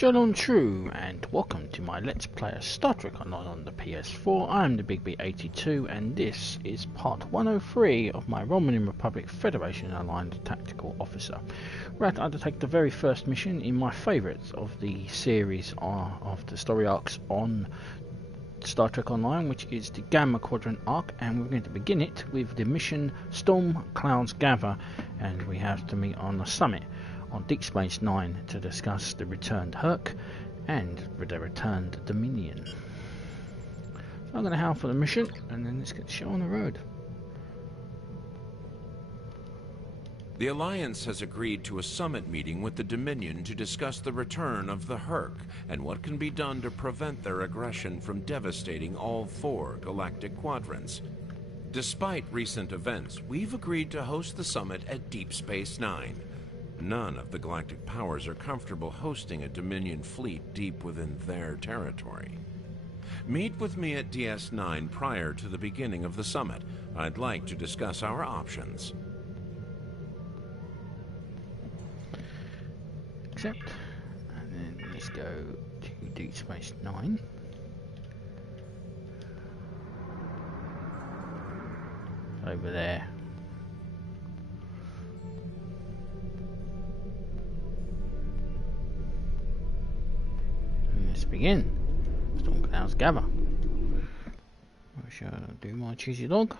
Gentlemen True, and welcome to my Let's Play of Star Trek Online on the PS4. I am the Big B82, and this is part 103 of my Romulan Republic Federation Aligned Tactical Officer. We're about to undertake the very first mission in my favourites of the series of the story arcs on Star Trek Online, which is the Gamma Quadrant Arc, and we're going to begin it with the mission Storm Clouds Gather, and we have to meet on the summit on Deep Space Nine to discuss the returned Hur'q and the returned Dominion. So I'm going to howl for the mission, and then let's get the show on the road. The Alliance has agreed to a summit meeting with the Dominion to discuss the return of the Hur'q and what can be done to prevent their aggression from devastating all 4 galactic quadrants. Despite recent events, we've agreed to host the summit at Deep Space Nine. None of the galactic powers are comfortable hosting a Dominion fleet deep within their territory. Meet with me at DS9 prior to the beginning of the summit. I'd like to discuss our options. Accept. And then let's go to Deep Space Nine. Over there. Let's begin. Storm Clouds Gather. I shall do my cheesy log.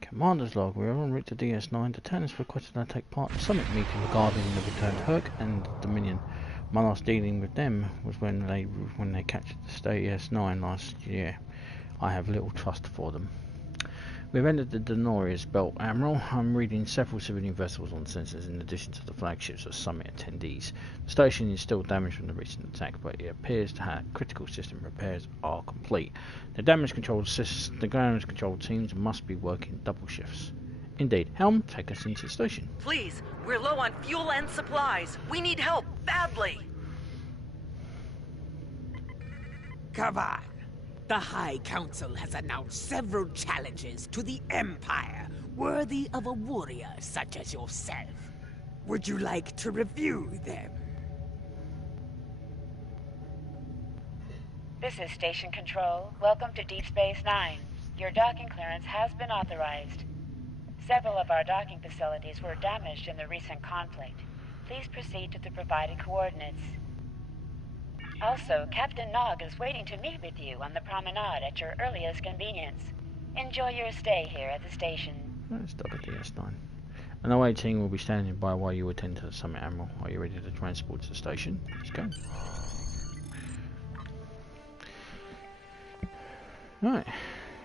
Commander's log. We are en route to DS9. The Tanners requested I take part in a summit meeting regarding the returned Hur'q and Dominion. My last dealing with them was when they captured the DS9 last year. I have little trust for them. We've entered the Denoria's Belt, Admiral. I'm reading several civilian vessels on sensors in addition to the flagships of summit attendees. The station is still damaged from the recent attack, but it appears to have critical system repairs are complete. The damage control teams must be working double shifts. Indeed. Helm, take us into the station. Please, we're low on fuel and supplies. We need help badly. Come on. The High Council has announced several challenges to the Empire, worthy of a warrior such as yourself. Would you like to review them? This is Station Control. Welcome to Deep Space Nine. Your docking clearance has been authorized. Several of our docking facilities were damaged in the recent conflict. Please proceed to the provided coordinates. Also, Captain Nog is waiting to meet with you on the promenade at your earliest convenience. Enjoy your stay here at the station. Let's stop at DS9. An OA team will be standing by while you attend to the summit, Admiral. Are you ready to transport to the station? Let's go. Right.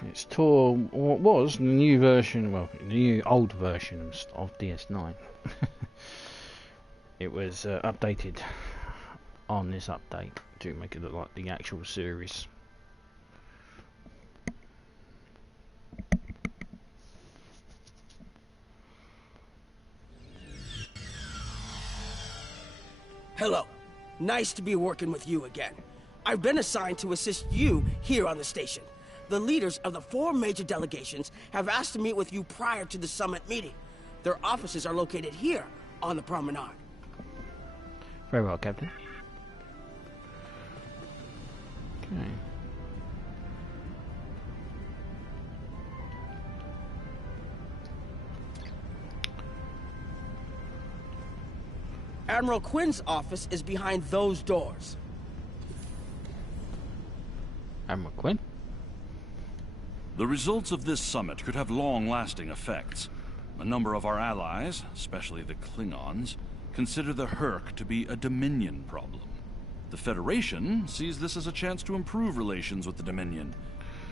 It's what was the new version, well, the new old version of DS9. It was updated on this update to make it look like the actual series. Hello. Nice to be working with you again. I've been assigned to assist you here on the station. The leaders of the 4 major delegations have asked to meet with you prior to the summit meeting. Their offices are located here on the promenade. Very well, Captain. Okay. Admiral Quinn's office is behind those doors. Admiral Quinn? The results of this summit could have long-lasting effects. A number of our allies, especially the Klingons, consider the Hur'q to be a Dominion problem. The Federation sees this as a chance to improve relations with the Dominion.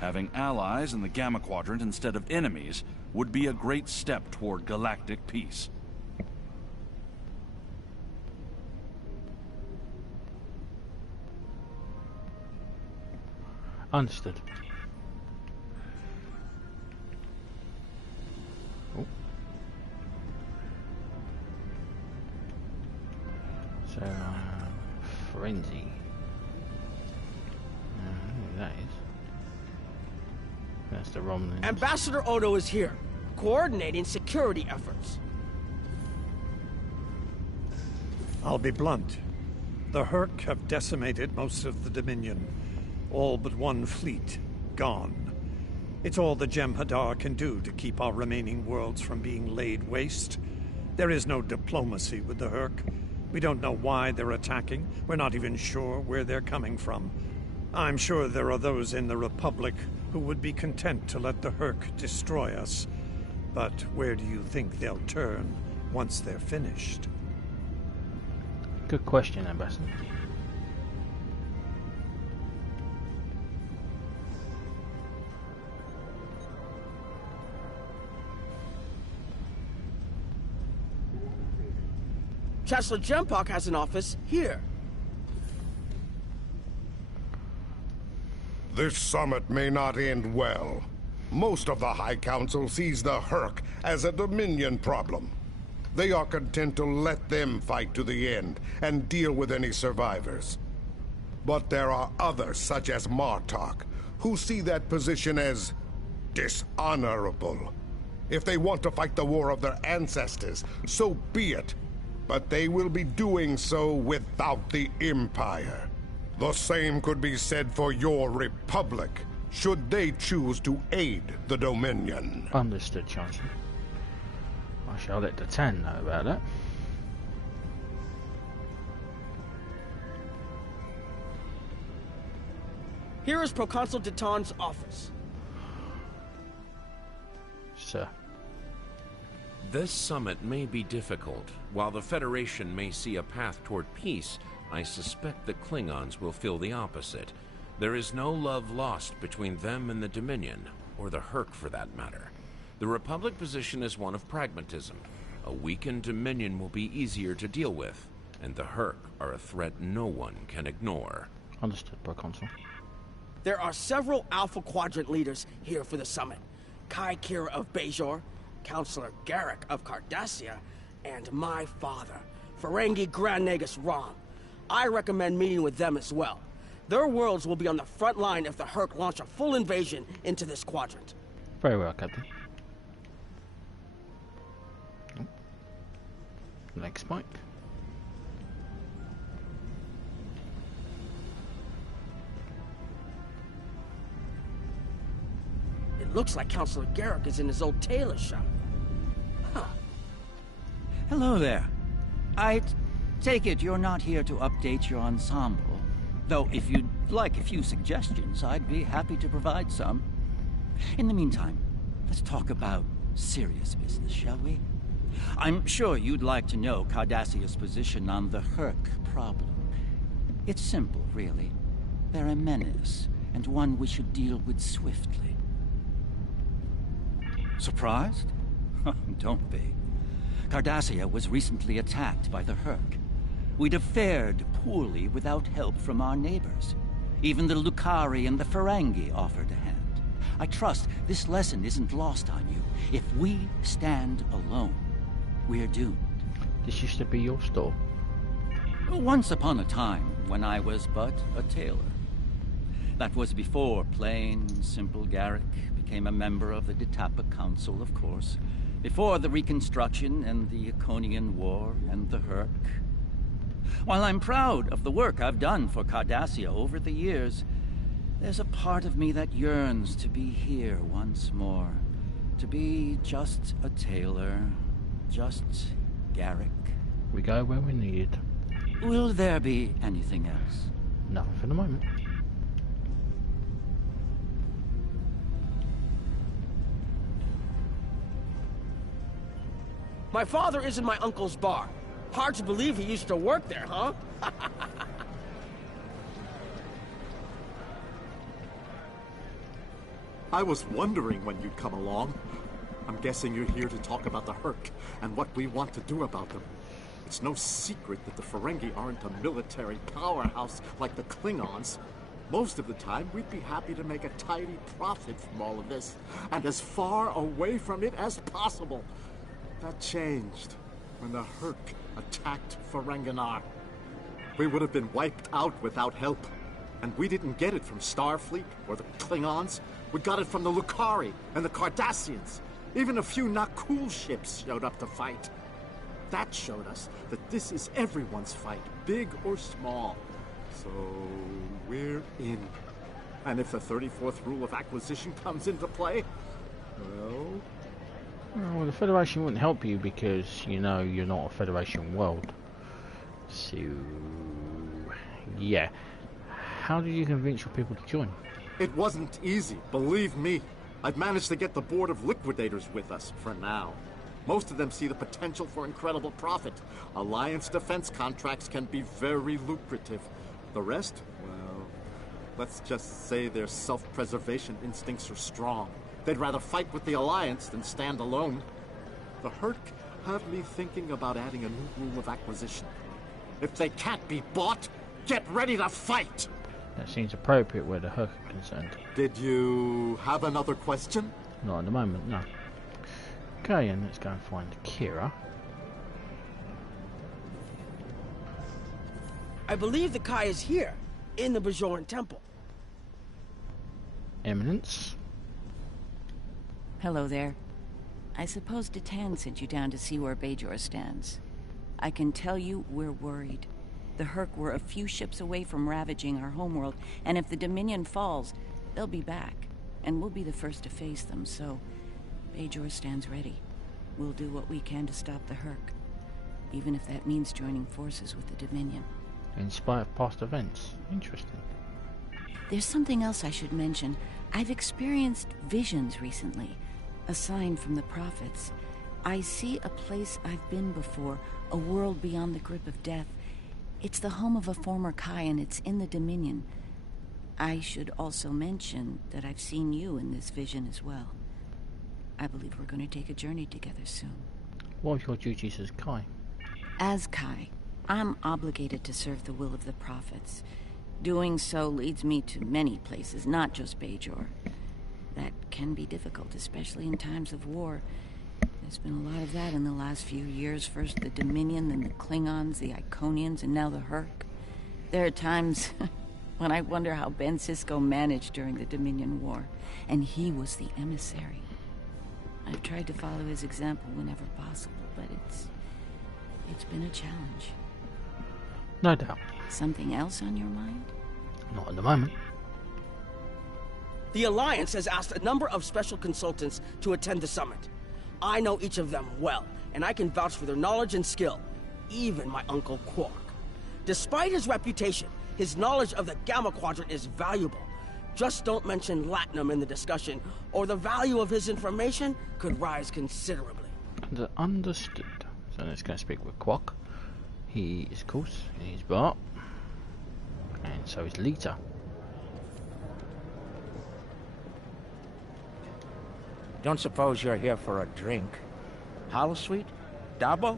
Having allies in the Gamma Quadrant instead of enemies would be a great step toward galactic peace. Understood. Oh. So, Frenzy. Who that is? That's the Romulan. Ambassador Odo is here, coordinating security efforts. I'll be blunt. The Hur'q have decimated most of the Dominion. All but one fleet, gone. It's all the Jem'Hadar can do to keep our remaining worlds from being laid waste. There is no diplomacy with the Hur'q. We don't know why they're attacking. We're not even sure where they're coming from. I'm sure there are those in the Republic who would be content to let the Hur'q destroy us. But where do you think they'll turn once they're finished? Good question, Ambassador. Chancellor Jem'Hadar has an office here. This summit may not end well. Most of the High Council sees the Hur'q as a Dominion problem. They are content to let them fight to the end and deal with any survivors. But there are others, such as Martok, who see that position as dishonorable. If they want to fight the war of their ancestors, so be it. But they will be doing so without the Empire. The same could be said for your Republic, should they choose to aid the Dominion. Understood, Chancellor. I shall let the Tan know about that. Here is Proconsul Deton's office. Sir. This summit may be difficult. While the Federation may see a path toward peace, I suspect the Klingons will feel the opposite. There is no love lost between them and the Dominion, or the Hur'q for that matter. The Republic position is one of pragmatism. A weakened Dominion will be easier to deal with, and the Hur'q are a threat no one can ignore. Understood, Proconsul. There are several Alpha Quadrant leaders here for the summit. Kai Kira of Bajor, Counselor Garrick of Cardassia, and my father, Ferengi Grand Nagus Rom. I recommend meeting with them as well. Their worlds will be on the front line if the Hur'q launch a full invasion into this quadrant. Very well, Captain. Next mic. It looks like Counselor Garrick is in his old tailor shop. Huh. Hello there. I take it you're not here to update your ensemble. Though if you'd like a few suggestions, I'd be happy to provide some. In the meantime, let's talk about serious business, shall we? I'm sure you'd like to know Cardassia's position on the Hur'q problem. It's simple, really. They're a menace, and one we should deal with swiftly. Surprised? Don't be. Cardassia was recently attacked by the Hur'q. We'd have fared poorly without help from our neighbors. Even the Lukari and the Ferengi offered a hand. I trust this lesson isn't lost on you. If we stand alone, we're doomed. This used to be your store. Once upon a time, when I was but a tailor. That was before plain, simple Garrick became a member of the Detapa Council, of course. Before the Reconstruction and the Iconian War and the Hur'q. While I'm proud of the work I've done for Cardassia over the years, there's a part of me that yearns to be here once more. To be just a tailor, just Garrick. We go where we're needed. Will there be anything else? Nothing for the moment. My father is in my uncle's bar. Hard to believe he used to work there, huh? I was wondering when you'd come along. I'm guessing you're here to talk about the Hur'q and what we want to do about them. It's no secret that the Ferengi aren't a military powerhouse like the Klingons. Most of the time, we'd be happy to make a tidy profit from all of this, and as far away from it as possible. That changed when the Hur'q attacked Ferenginar. We would have been wiped out without help. And we didn't get it from Starfleet or the Klingons. We got it from the Lukari and the Cardassians. Even a few not cool ships showed up to fight. That showed us that this is everyone's fight, big or small. So we're in. And if the 34th rule of acquisition comes into play, well, the Federation wouldn't help you because, you know, you're not a Federation world. So, yeah. How did you convince your people to join? It wasn't easy, believe me. I've managed to get the Board of Liquidators with us, for now. Most of them see the potential for incredible profit. Alliance defense contracts can be very lucrative. The rest, well, let's just say their self-preservation instincts are strong. They'd rather fight with the Alliance than stand alone. The Hur'q have me thinking about adding a new rule of acquisition. If they can't be bought, get ready to fight! That seems appropriate where the Hur'q are concerned. Did you have another question? Not at the moment, no. Okay, and let's go and find Kira. I believe the Kai is here, in the Bajoran Temple. Eminence. Hello there. I suppose Datan sent you down to see where Bajor stands. I can tell you we're worried. The Hur'q were a few ships away from ravaging our homeworld, and if the Dominion falls, they'll be back, and we'll be the first to face them, so Bajor stands ready. We'll do what we can to stop the Hur'q, even if that means joining forces with the Dominion. In spite of past events. Interesting. There's something else I should mention. I've experienced visions recently, a sign from the prophets. I see a place I've been before, a world beyond the grip of death. It's the home of a former Kai, and it's in the Dominion. I should also mention that I've seen you in this vision as well. I believe we're going to take a journey together soon. What are your duties as Kai? As Kai, I'm obligated to serve the will of the prophets. Doing so leads me to many places, not just Bajor. That can be difficult, especially in times of war. There's been a lot of that in the last few years. First the Dominion, then the Klingons, the Iconians, and now the Hur'q. There are times when I wonder how Ben Sisko managed during the Dominion War, and he was the emissary. I've tried to follow his example whenever possible, but it's been a challenge. No doubt. Something else on your mind? Not at the moment. The Alliance has asked a number of special consultants to attend the summit. I know each of them well, and I can vouch for their knowledge and skill, even my Uncle Quark. Despite his reputation, his knowledge of the Gamma Quadrant is valuable. Just don't mention Latinum in the discussion, or the value of his information could rise considerably. Understood. So let's go speak with Quark. He is, of course, he's Bart. And so is Lita. Don't suppose you're here for a drink? Holosuite? Dabo?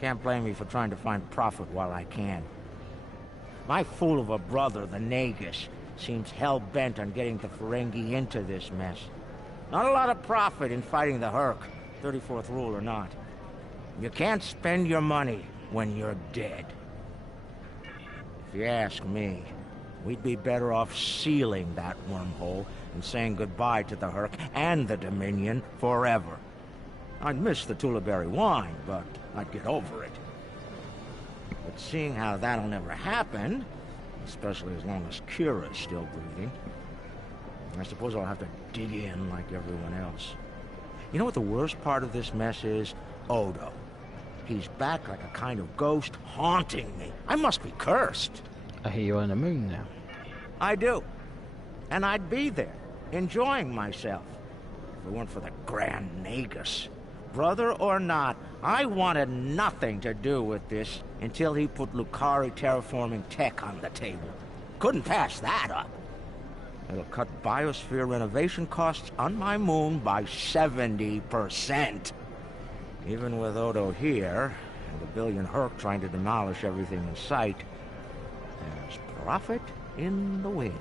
Can't blame me for trying to find profit while I can. My fool of a brother, the Nagus, seems hell-bent on getting the Ferengi into this mess. Not a lot of profit in fighting the Hur'q, 34th rule or not. You can't spend your money when you're dead. If you ask me, we'd be better off sealing that wormhole and saying goodbye to the Hur'q and the Dominion forever. I'd miss the Tulaberry wine, but I'd get over it. But seeing how that'll never happen, especially as long as Kira's still breathing, I suppose I'll have to dig in like everyone else. You know what the worst part of this mess is? Odo. He's back like a kind of ghost haunting me. I must be cursed. I hear you're on the moon now. I do. And I'd be there, enjoying myself, if it weren't for the Grand Nagus. Brother or not, I wanted nothing to do with this until he put Lucari terraforming tech on the table. Couldn't pass that up. It'll cut biosphere renovation costs on my moon by 70%. Even with Odo here, and a billion Hur'q trying to demolish everything in sight, there's profit in the wind.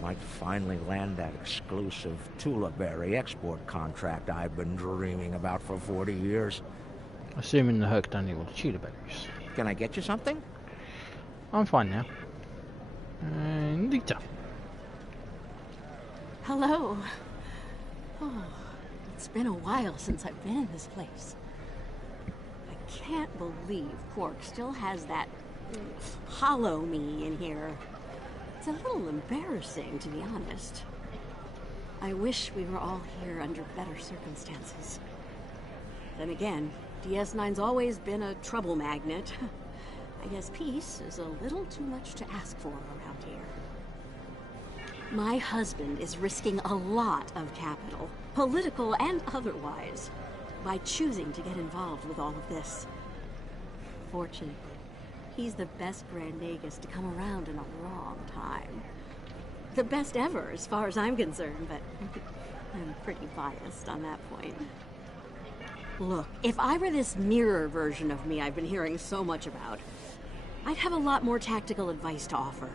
Might finally land that exclusive Tulaberry export contract I've been dreaming about for 40 years. Assuming the Hur'q don't eat all the Tulaberries. Can I get you something? I'm fine now. And Lita. Hello. Oh, it's been a while since I've been in this place. can't believe Quark still has that hollow me in here. It's a little embarrassing, to be honest. I wish we were all here under better circumstances. Then again, DS9's always been a trouble magnet. I guess peace is a little too much to ask for around here. My husband is risking a lot of capital, political and otherwise, by choosing to get involved with all of this. Fortunately, he's the best Grand Nagus to come around in a long time. The best ever, as far as I'm concerned, but I'm pretty biased on that point. Look, if I were this mirror version of me I've been hearing so much about, I'd have a lot more tactical advice to offer.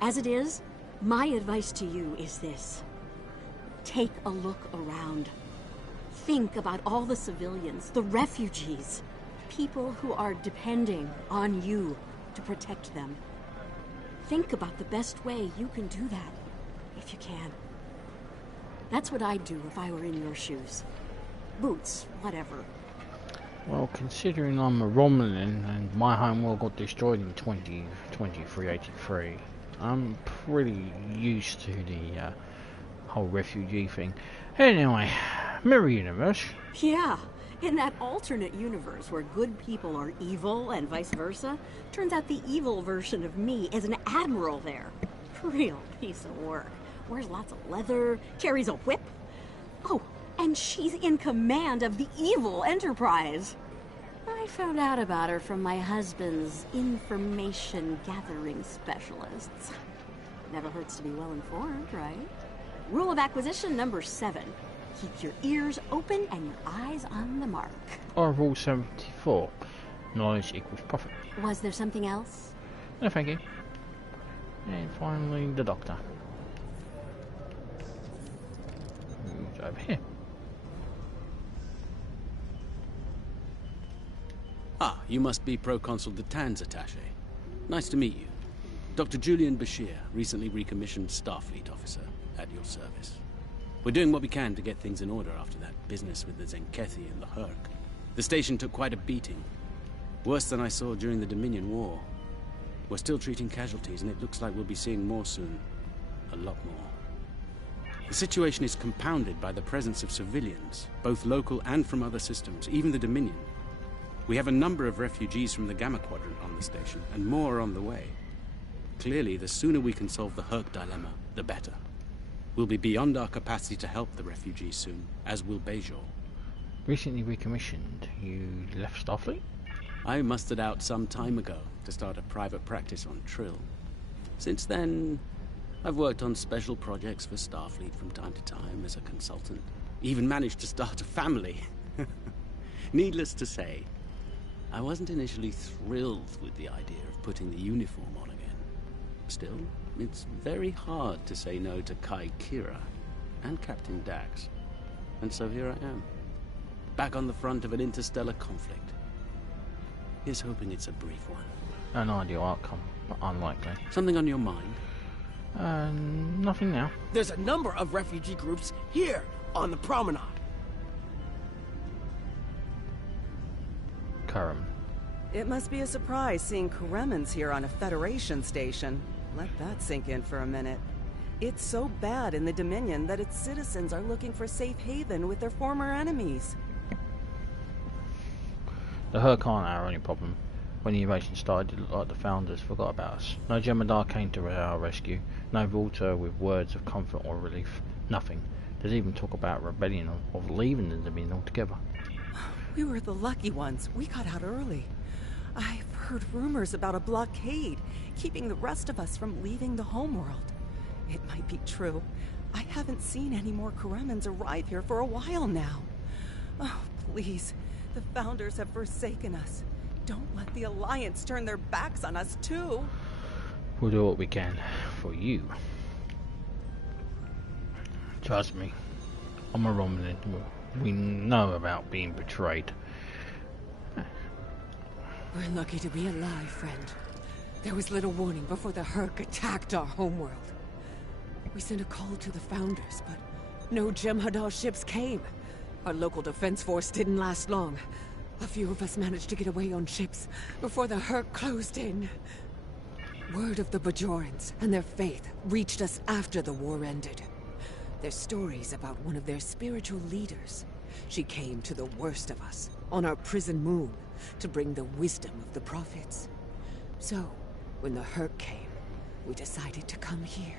As it is, my advice to you is this. Take a look around. Think about all the civilians, the refugees, people who are depending on you to protect them. Think about the best way you can do that, if you can. That's what I'd do if I were in your shoes. Boots, whatever. Well, considering I'm a Romulan and my homeworld got destroyed in 2383, I'm pretty used to the whole refugee thing. Anyway, mirror universe. Yeah, in that alternate universe where good people are evil and vice versa, turns out the evil version of me is an admiral there. Real piece of work. Wears lots of leather, carries a whip. Oh, and she's in command of the evil Enterprise. I found out about her from my husband's information gathering specialists. Never hurts to be well informed, right? Rule of acquisition number 7. Keep your ears open and your eyes on the mark. Or Rule 74. Knowledge equals profit. Was there something else? No, thank you. And finally, the Doctor. Who's over here? Ah, you must be Proconsul Detan's attaché. Nice to meet you. Dr. Julian Bashir, recently recommissioned Starfleet officer, at your service. We're doing what we can to get things in order after that business with the Zenkethi and the Hur'q. The station took quite a beating. Worse than I saw during the Dominion War. We're still treating casualties, and it looks like we'll be seeing more soon. A lot more. The situation is compounded by the presence of civilians, both local and from other systems, even the Dominion. We have a number of refugees from the Gamma Quadrant on the station, and more are on the way. Clearly, the sooner we can solve the Hur'q dilemma, the better. We'll be beyond our capacity to help the refugees soon, as will Bajor. Recently recommissioned. You left Starfleet? I mustered out some time ago to start a private practice on Trill. Since then, I've worked on special projects for Starfleet from time to time as a consultant. Even managed to start a family. Needless to say, I wasn't initially thrilled with the idea of putting the uniform on again. Still, it's very hard to say no to Kai Kira and Captain Dax. And so here I am, back on the front of an interstellar conflict. Here's hoping it's a brief one. An ideal outcome, but unlikely. Something on your mind? Nothing now. There's a number of refugee groups here on the promenade. Karam. It must be a surprise seeing Karemans here on a Federation station. Let that sink in for a minute. It's so bad in the Dominion that its citizens are looking for safe haven with their former enemies. The Hur'q aren't our only problem. When the invasion started, it looked like the Founders forgot about us. No Jemadar came to our rescue. No Volta with words of comfort or relief. Nothing. There's even talk about rebellion or of leaving the Dominion altogether. We were the lucky ones. We got out early. I've heard rumors about a blockade, keeping the rest of us from leaving the homeworld. It might be true. I haven't seen any more Karemans arrive here for a while now. Oh, please. The Founders have forsaken us. Don't let the Alliance turn their backs on us, too. We'll do what we can for you. Trust me. I'm a Romulan. We know about being betrayed. We're lucky to be alive, friend. There was little warning before the Hur'q attacked our homeworld. We sent a call to the Founders, but no Jem'Hadar ships came. Our local defense force didn't last long. A few of us managed to get away on ships before the Hur'q closed in. Word of the Bajorans and their faith reached us after the war ended. There's stories about one of their spiritual leaders. She came to the worst of us, on our prison moon, to bring the wisdom of the prophets. So, when the Hur'q came, we decided to come here,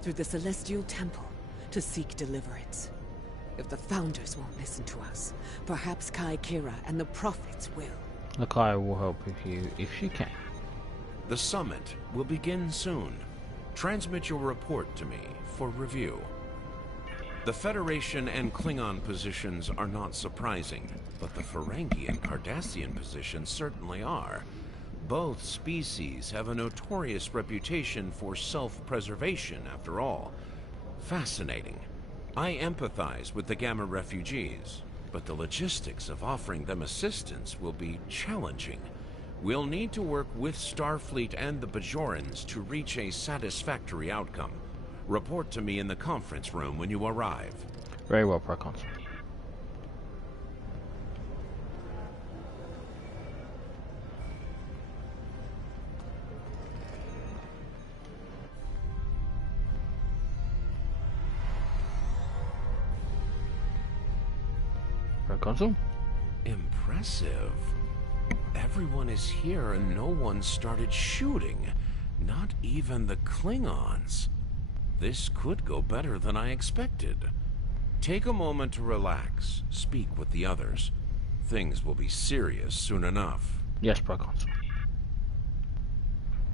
through the Celestial Temple, to seek deliverance. If the Founders won't listen to us, perhaps Kai Kira and the prophets will. Nakai will help you if she can. The summit will begin soon. Transmit your report to me for review. The Federation and Klingon positions are not surprising, but the Ferengi and Cardassian positions certainly are. Both species have a notorious reputation for self-preservation, after all. Fascinating. I empathize with the Gamma refugees, but the logistics of offering them assistance will be challenging. We'll need to work with Starfleet and the Bajorans to reach a satisfactory outcome. Report to me in the conference room when you arrive. Very well, Proconsul. Proconsul? Impressive. Everyone is here and no one started shooting. Not even the Klingons. This could go better than I expected. Take a moment to relax. Speak with the others. Things will be serious soon enough. Yes, Proconsul.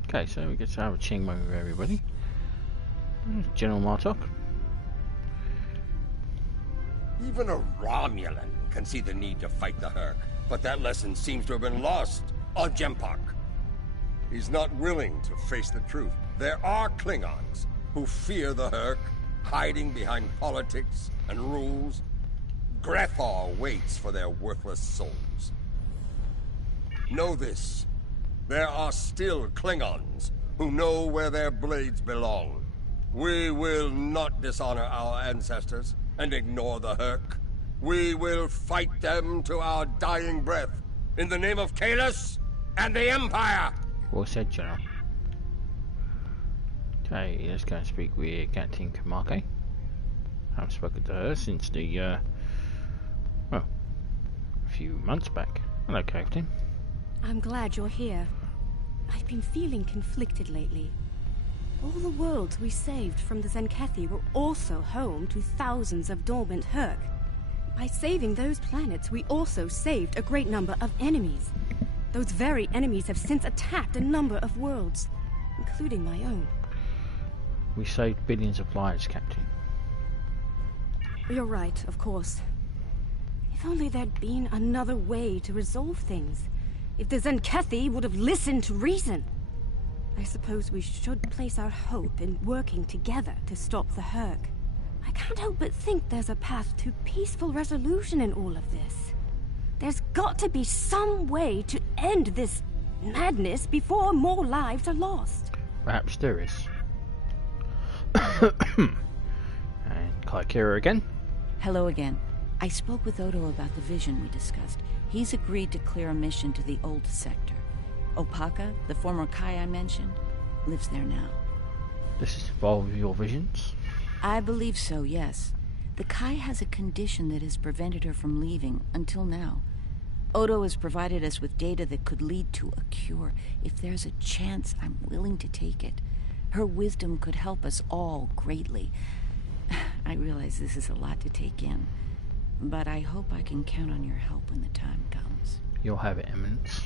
Okay, so we get to have a ching moment with everybody. General Martok. Even a Romulan can see the need to fight the Hur'q, but that lesson seems to have been lost on Jempak. He's not willing to face the truth. There are Klingons who fear the Hur'q, hiding behind politics and rules. Grethar waits for their worthless souls. Know this. There are still Klingons who know where their blades belong. We will not dishonor our ancestors and ignore the Hur'q. We will fight them to our dying breath, in the name of Kahless and the Empire! Well said, General. Okay, let's go and speak with Captain Kamake. I haven't spoken to her since the, well, a few months back. Hello, Captain. I'm glad you're here. I've been feeling conflicted lately. All the worlds we saved from the Zenkethi were also home to thousands of dormant Hur'q. By saving those planets, we also saved a great number of enemies. Those very enemies have since attacked a number of worlds, including my own. We saved billions of lives, Captain. You're right, of course. If only there'd been another way to resolve things. If the Zenkethi would have listened to reason. I suppose we should place our hope in working together to stop the Hur'q. I can't help but think there's a path to peaceful resolution in all of this. There's got to be some way to end this madness before more lives are lost. Perhaps there is. And Kai Kira again. Hello again. I spoke with Odo about the vision we discussed. He's agreed to clear a mission to the old sector. Opaka, the former Kai I mentioned, lives there now. Does this involve your visions? I believe so, yes. The Kai has a condition that has prevented her from leaving until now. Odo has provided us with data that could lead to a cure. If there's a chance, I'm willing to take it. Her wisdom could help us all greatly. I realize this is a lot to take in, but I hope I can count on your help when the time comes. You'll have it, Eminence.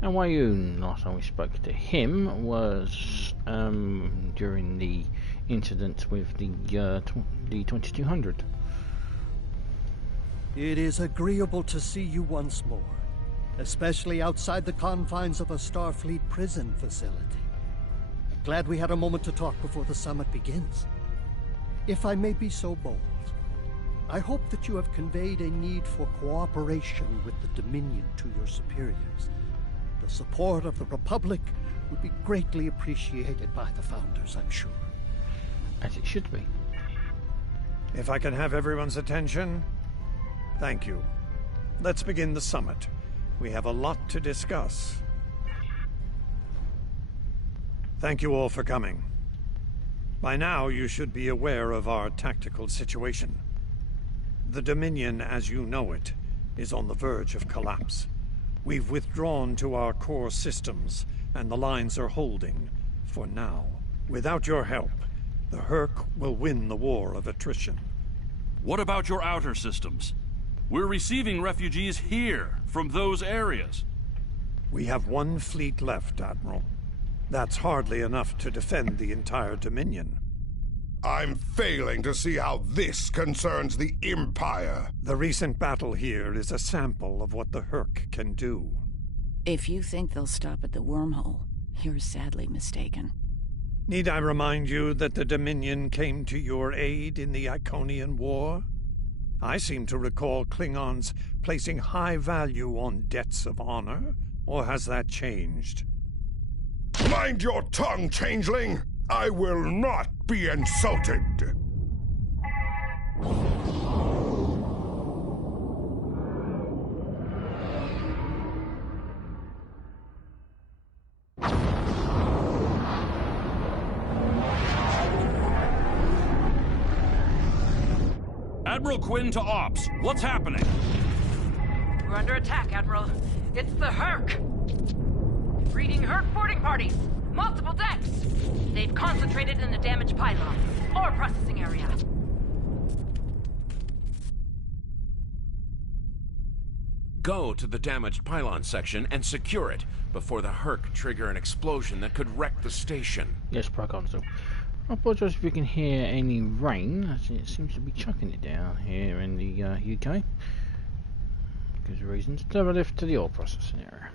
And why you last time we spoke to him was during the incident with the 2200. It is agreeable to see you once more, especially outside the confines of a Starfleet prison facility. Glad we had a moment to talk before the summit begins. If I may be so bold, I hope that you have conveyed a need for cooperation with the Dominion to your superiors. The support of the Republic would be greatly appreciated by the Founders, I'm sure. As it should be. If I can have everyone's attention, thank you. let's begin the summit. We have a lot to discuss. Thank you all for coming. By now, you should be aware of our tactical situation. The Dominion, as you know it, is on the verge of collapse. We've withdrawn to our core systems, and the lines are holding, for now. Without your help, the Hur'q will win the war of attrition. What about your outer systems? We're receiving refugees here, from those areas. We have one fleet left, Admiral. That's hardly enough to defend the entire Dominion. I'm failing to see how this concerns the Empire. The recent battle here is a sample of what the Hur'q can do. If you think they'll stop at the wormhole, you're sadly mistaken. Need I remind you that the Dominion came to your aid in the Iconian War? I seem to recall Klingons placing high value on debts of honor, or has that changed? Mind your tongue, changeling! I will not be insulted! Admiral Quinn to Ops. What's happening? We're under attack, Admiral. It's the Hur'q! Reading Hur'q boarding parties! Multiple decks! They've concentrated in the damaged pylon. Ore processing area. Go to the damaged pylon section and secure it before the Hur'q trigger an explosion that could wreck the station. Yes, Proconsul. I apologise if you can hear any rain, as it seems to be chucking it down here in the UK. Because of reasons. Let's have a lift to the ore processing area.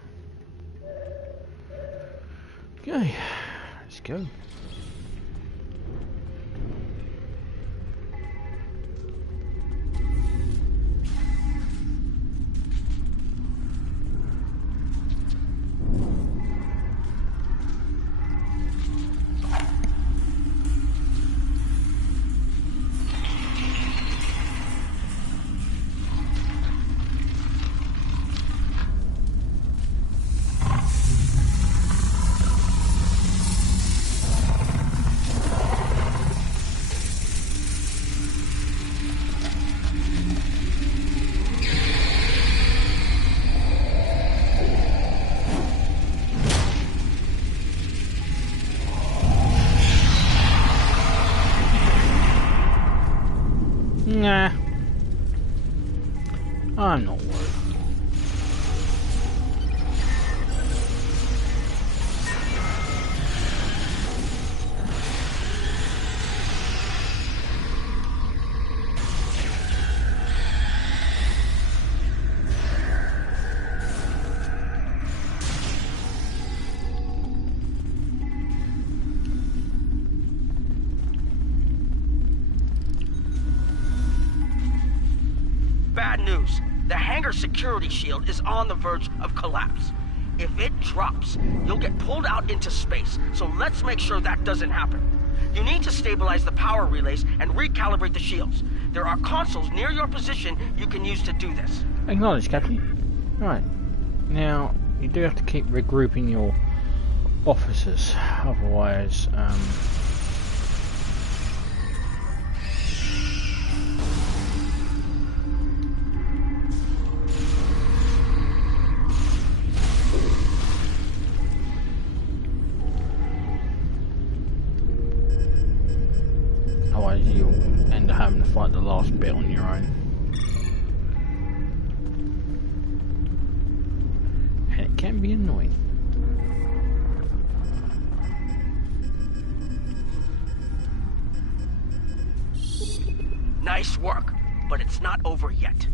Okay, let's go. Nah, I'm not worried. Bad news. The hangar security shield is on the verge of collapse. If it drops, you'll get pulled out into space, so let's make sure that doesn't happen. You need to stabilize the power relays and recalibrate the shields. There are consoles near your position you can use to do this. Acknowledged, Captain. Right. Now, you do have to keep regrouping your officers, otherwise, you'll end up having to fight the last bit on your own. And it can be annoying. Nice work, but it's not over yet.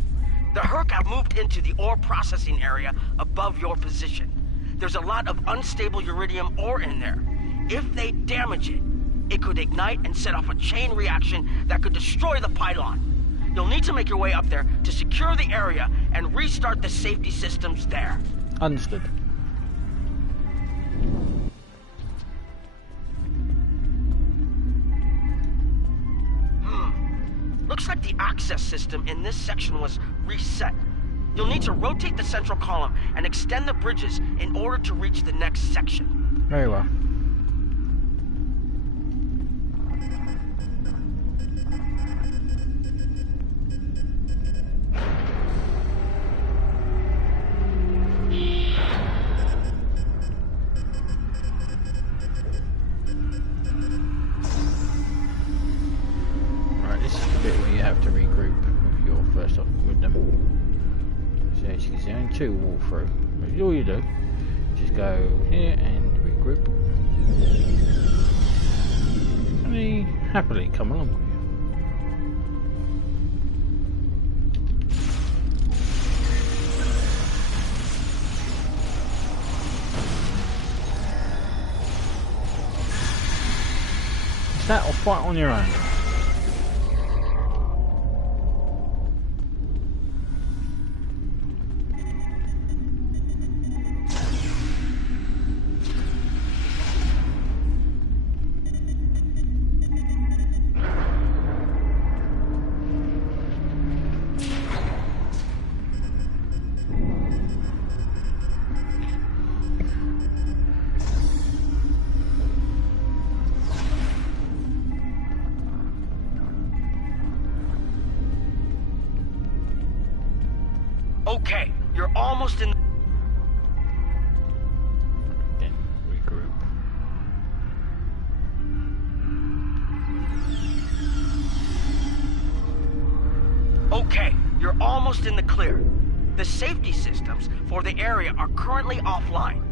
The Hur'q have moved into the ore processing area above your position. There's a lot of unstable uridium ore in there. If they damage it, it could ignite and set off a chain reaction that could destroy the pylon. You'll need to make your way up there to secure the area and restart the safety systems there. Understood. Looks like the access system in this section was reset. You'll need to rotate the central column and extend the bridges in order to reach the next section. Very well. Right, this is the bit where you have to regroup with your first off with them. So as you can see, only 2 walk through. But all you do, just go here and regroup. And they happily come along with you. Is that or fight on your own? Okay, you're almost in. Then regroup. Okay, you're almost in the clear. The safety systems for the area are currently offline.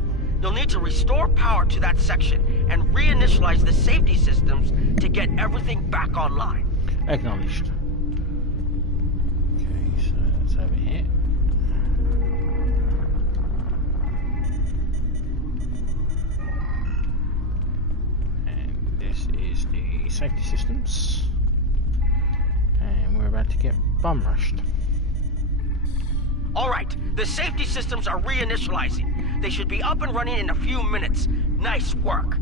You'll need to restore power to that section and reinitialize the safety systems to get everything back online. Acknowledged. Okay, so let's have it here. And this is the safety systems. And we're about to get bum rushed. Alright, the safety systems are reinitializing. They should be up and running in a few minutes. Nice work.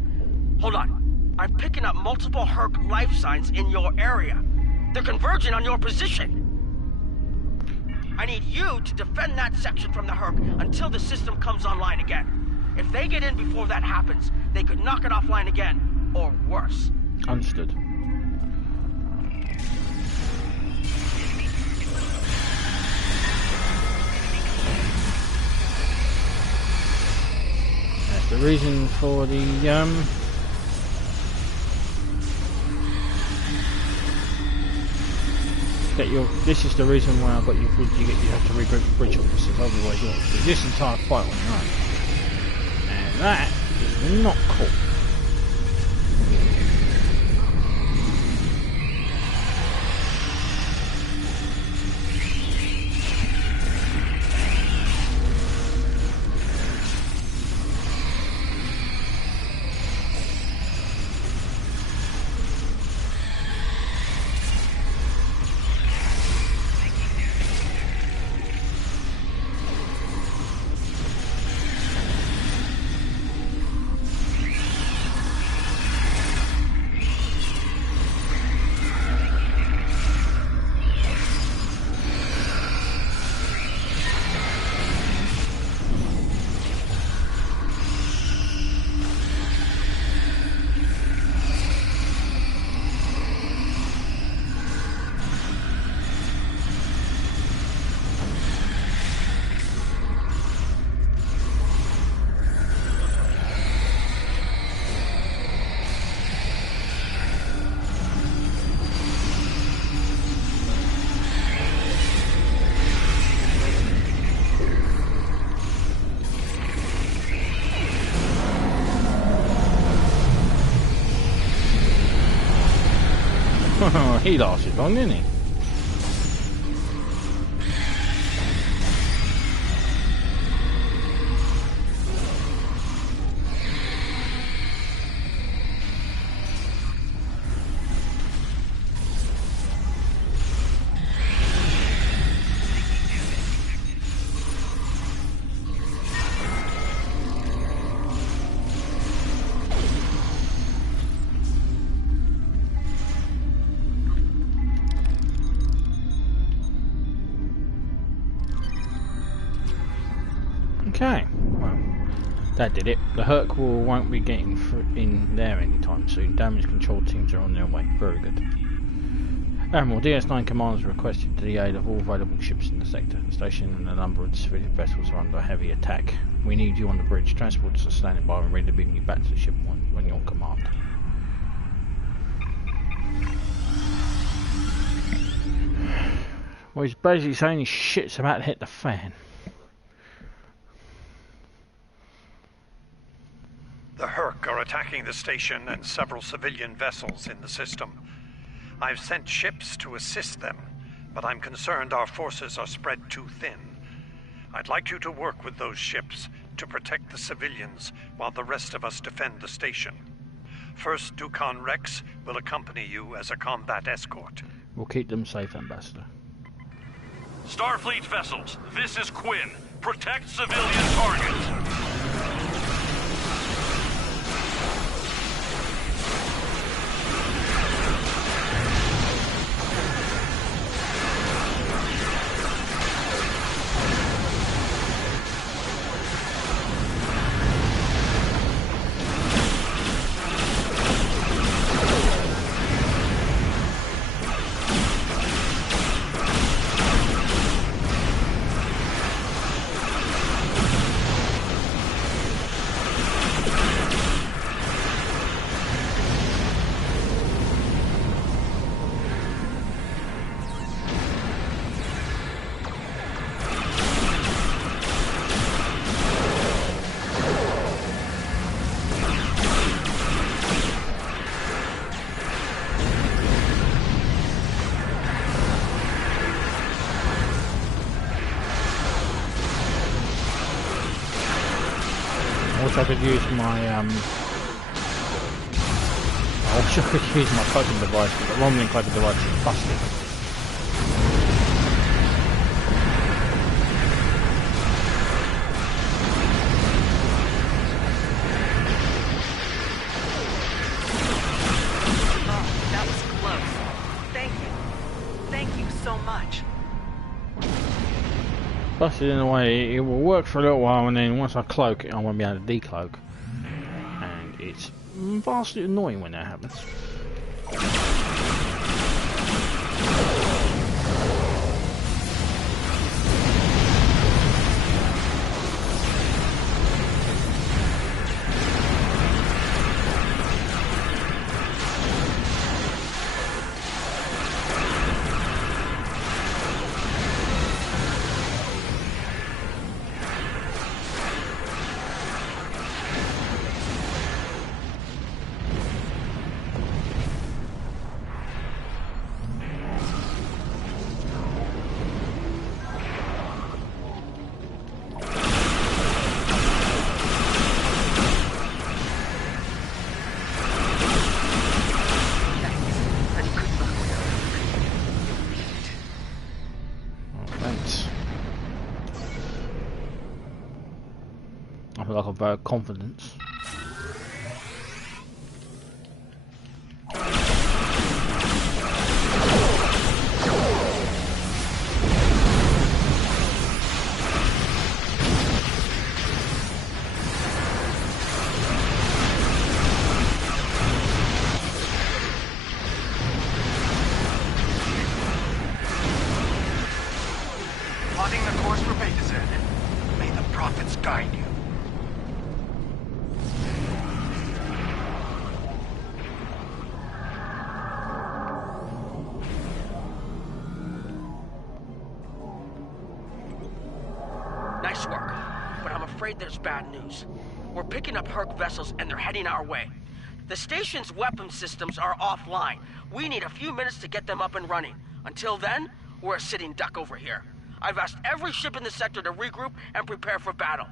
Hold on. I'm picking up multiple Hur'q life signs in your area. They're converging on your position. I need you to defend that section from the Hur'q until the system comes online again. If they get in before that happens, they could knock it offline again, or worse. Understood. That's the reason for the this is the reason why I got you. You have to regroup the bridge officers, otherwise you'll do this entire fight on your own, and that is not cool. He lasted long, didn't he? That did it. The Hur'q won't be getting in there anytime soon. Damage control teams are on their way. Very good. Admiral, DS9 commanders requested the aid of all available ships in the sector. The station and a number of civilian vessels are under heavy attack. We need you on the bridge. Transporters are standing by and ready to bring you back to the ship when you're command. Well, he's basically saying his shit's about to hit the fan. The Hur'q are attacking the station and several civilian vessels in the system. I've sent ships to assist them, but I'm concerned our forces are spread too thin. I'd like you to work with those ships to protect the civilians while the rest of us defend the station. First Dukan Rex will accompany you as a combat escort. We'll keep them safe, Ambassador. Starfleet vessels, this is Quinn. Protect civilian targets. I could use my I wish I could use my cloaking device, but the Romulan cloaking device is busted. Oh, that was close. Thank you. Thank you so much. Busted in a way, it will work for a little while, and then once I cloak it, I won't be able to decloak. And it's vastly annoying when that happens. Like of confidence. Plotting the course for Beta Z. May the prophets guide you. Nice work, but I'm afraid there's bad news. We're picking up Hur'q vessels and they're heading our way. The station's weapon systems are offline. We need a few minutes to get them up and running. Until then, we're a sitting duck over here. I've asked every ship in the sector to regroup and prepare for battle.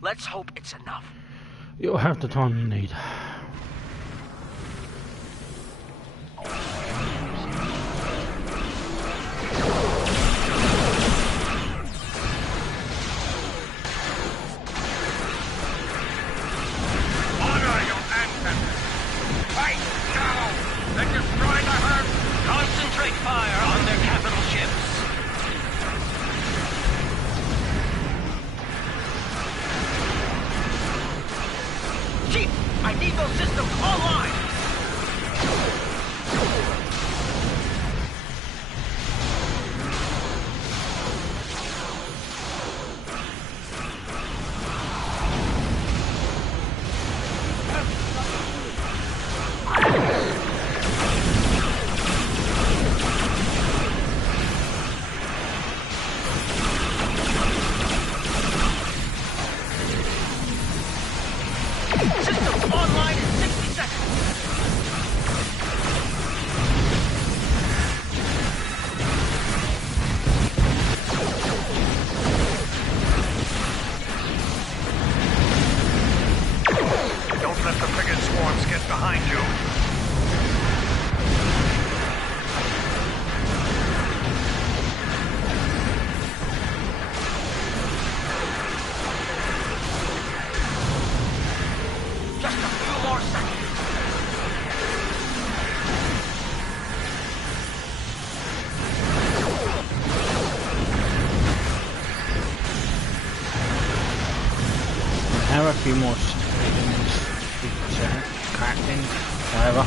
Let's hope it's enough. You'll have the time you need. Honor your ancestors! Fight now! Then destroy the Hur'q! Concentrate fire on their capital ships! Evo systems online! Have a few more seconds, cracking, whatever.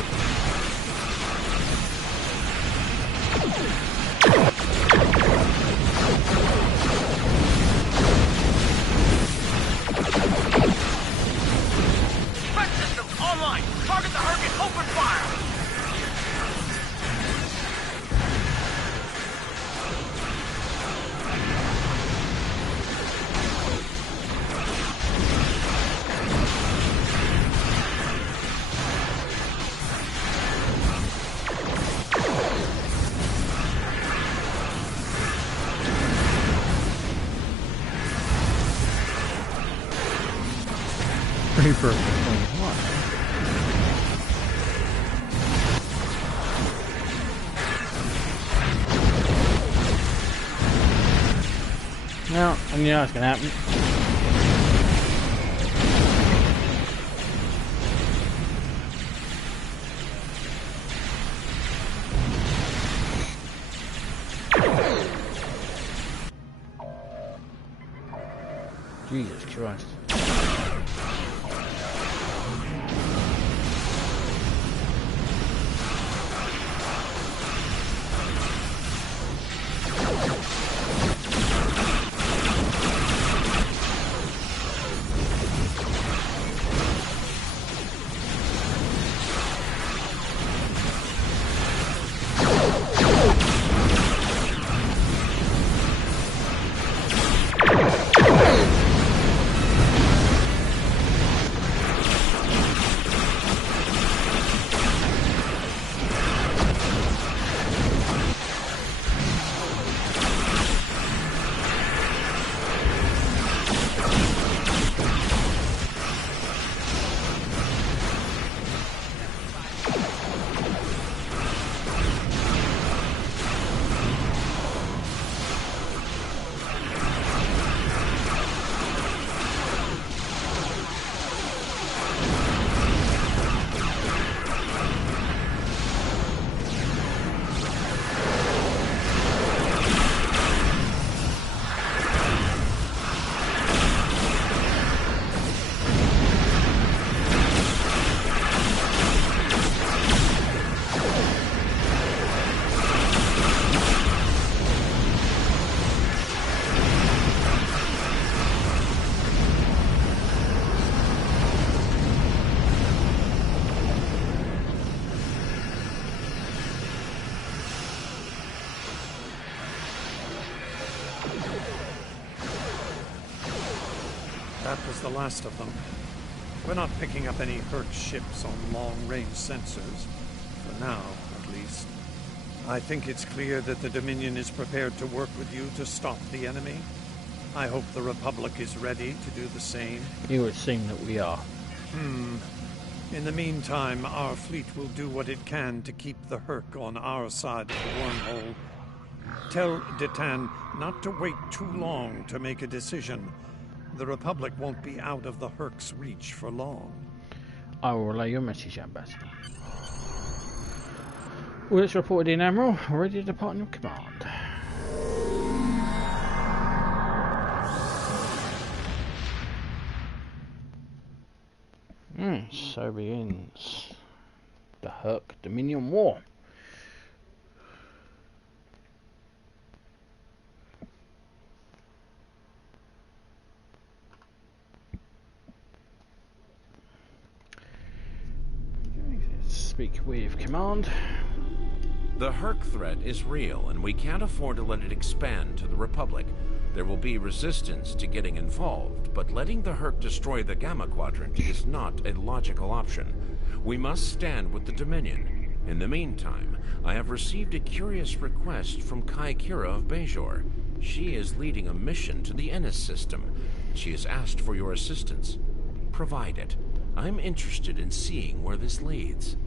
Threat system online! Target the Hur'q and open fire! Pretty perfect. No, I knew that was gonna happen. Jesus Christ. That was the last of them. We're not picking up any Hur'q ships on long-range sensors. For now, at least. I think it's clear that the Dominion is prepared to work with you to stop the enemy. I hope the Republic is ready to do the same. It would seem that we are. In the meantime, our fleet will do what it can to keep the Hur'q on our side of the wormhole. Tell Detan not to wait too long to make a decision. The Republic won't be out of the Hur'q's reach for long. I will relay your message, Ambassador. Well, it's reported in, Admiral. Ready to depart on your command. so begins the Hur'q Dominion War. Speak with command. The Hur'q threat is real, and we can't afford to let it expand to the Republic. There will be resistance to getting involved, but letting the Hur'q destroy the Gamma Quadrant is not a logical option. We must stand with the Dominion. In the meantime, I have received a curious request from Kai Kira of Bajor. She is leading a mission to the Ennis system. She has asked for your assistance. Provide it. I'm interested in seeing where this leads.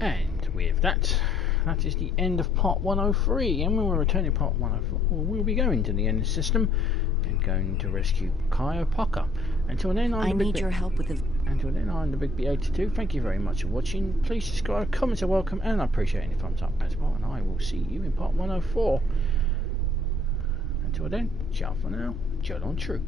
And with that, that is the end of part 103. And when we return in part 104, we'll be going to the Ennis system and going to rescue Kai Hur'q. Until then, I need your help with the... Until then, I'm the Big B82. Thank you very much for watching. Please subscribe, comments are welcome, and I appreciate any thumbs up as well. And I will see you in part 104. Until then, ciao for now. Ciao on true.